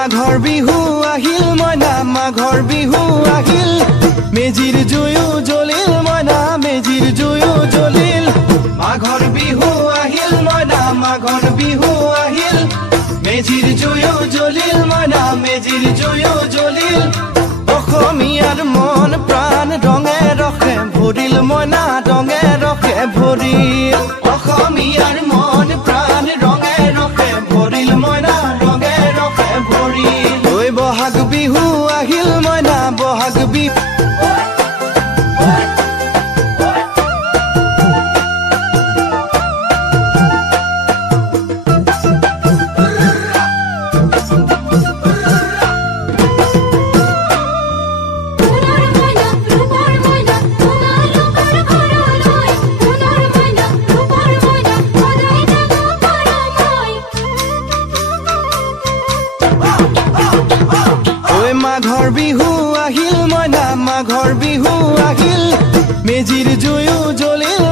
মাঘৰ বিহু আহিল মইনা মাঘৰ বিহু আহিল মেজিৰ জুয়ো জ্বলিল মইনা মেজিৰ জুয়ো জ্বলিল মাঘৰ বিহু আহিল মইনা মাঘৰ বিহু আহিল মেজিৰ জুয়ো জ্বলিল মইনা মেজিৰ জুয়ো জ্বলিল অসমীয়াৰ মন প্ৰাণ ৰঙে ৰখে ভৰিল মইনা ৰঙে ৰখে ভৰিল অসমীয়াৰ মন প্ৰাণ ৰঙে ৰখে ভৰিল মইনা ৰঙে ৰখে ভৰিল ঐ বহাগ বিহু আহিল মইনা বহাগ বিহু মাঘৰ বিহু আহিল মইনা মাঘৰ বিহু আহিল মেজিৰ জুয়ো জ্বলিল